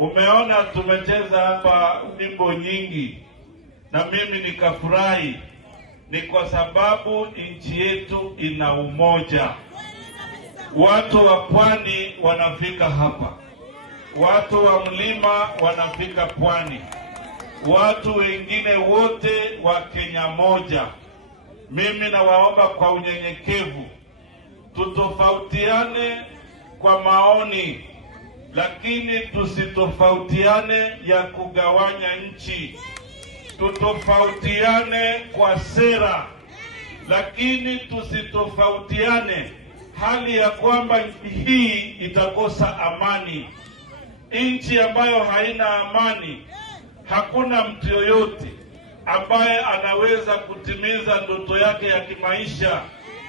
Umeona tumecheza hapa wimbo nyingi na mimi nikafurahi. Ni kwa sababu nchi yetu ina umoja. Watu wa pwani wanafika hapa, watu wa mlima wanafika pwani, watu wengine wote wa Kenya moja. Mimi nawaomba kwa unyenyekevu, tutofautiane kwa maoni, lakini tusitofautiane ya kugawanya nchi. Tutofautiane kwa sera, lakini tusitofautiane hali ya kwamba hii itakosa amani. Nchi ambayo haina amani, hakuna mtu yoyote ambaye anaweza kutimiza ndoto yake ya kimaisha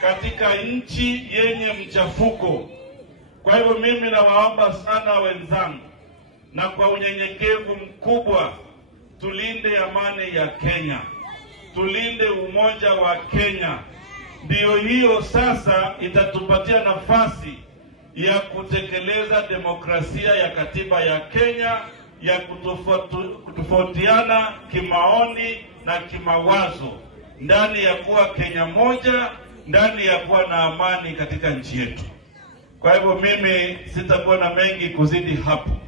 katika nchi yenye mchafuko. Kwa hivyo mimi nawaomba sana wenzangu, na kwa unyenyekevu mkubwa, tulinde amani ya Kenya, tulinde umoja wa Kenya. Ndiyo hiyo sasa itatupatia nafasi ya kutekeleza demokrasia ya katiba ya Kenya, ya kutofautiana kimaoni na kimawazo, ndani ya kuwa Kenya moja, ndani ya kuwa na amani katika nchi yetu. Kwa hivyo mimi sitakuwa na mengi kuzidi hapo.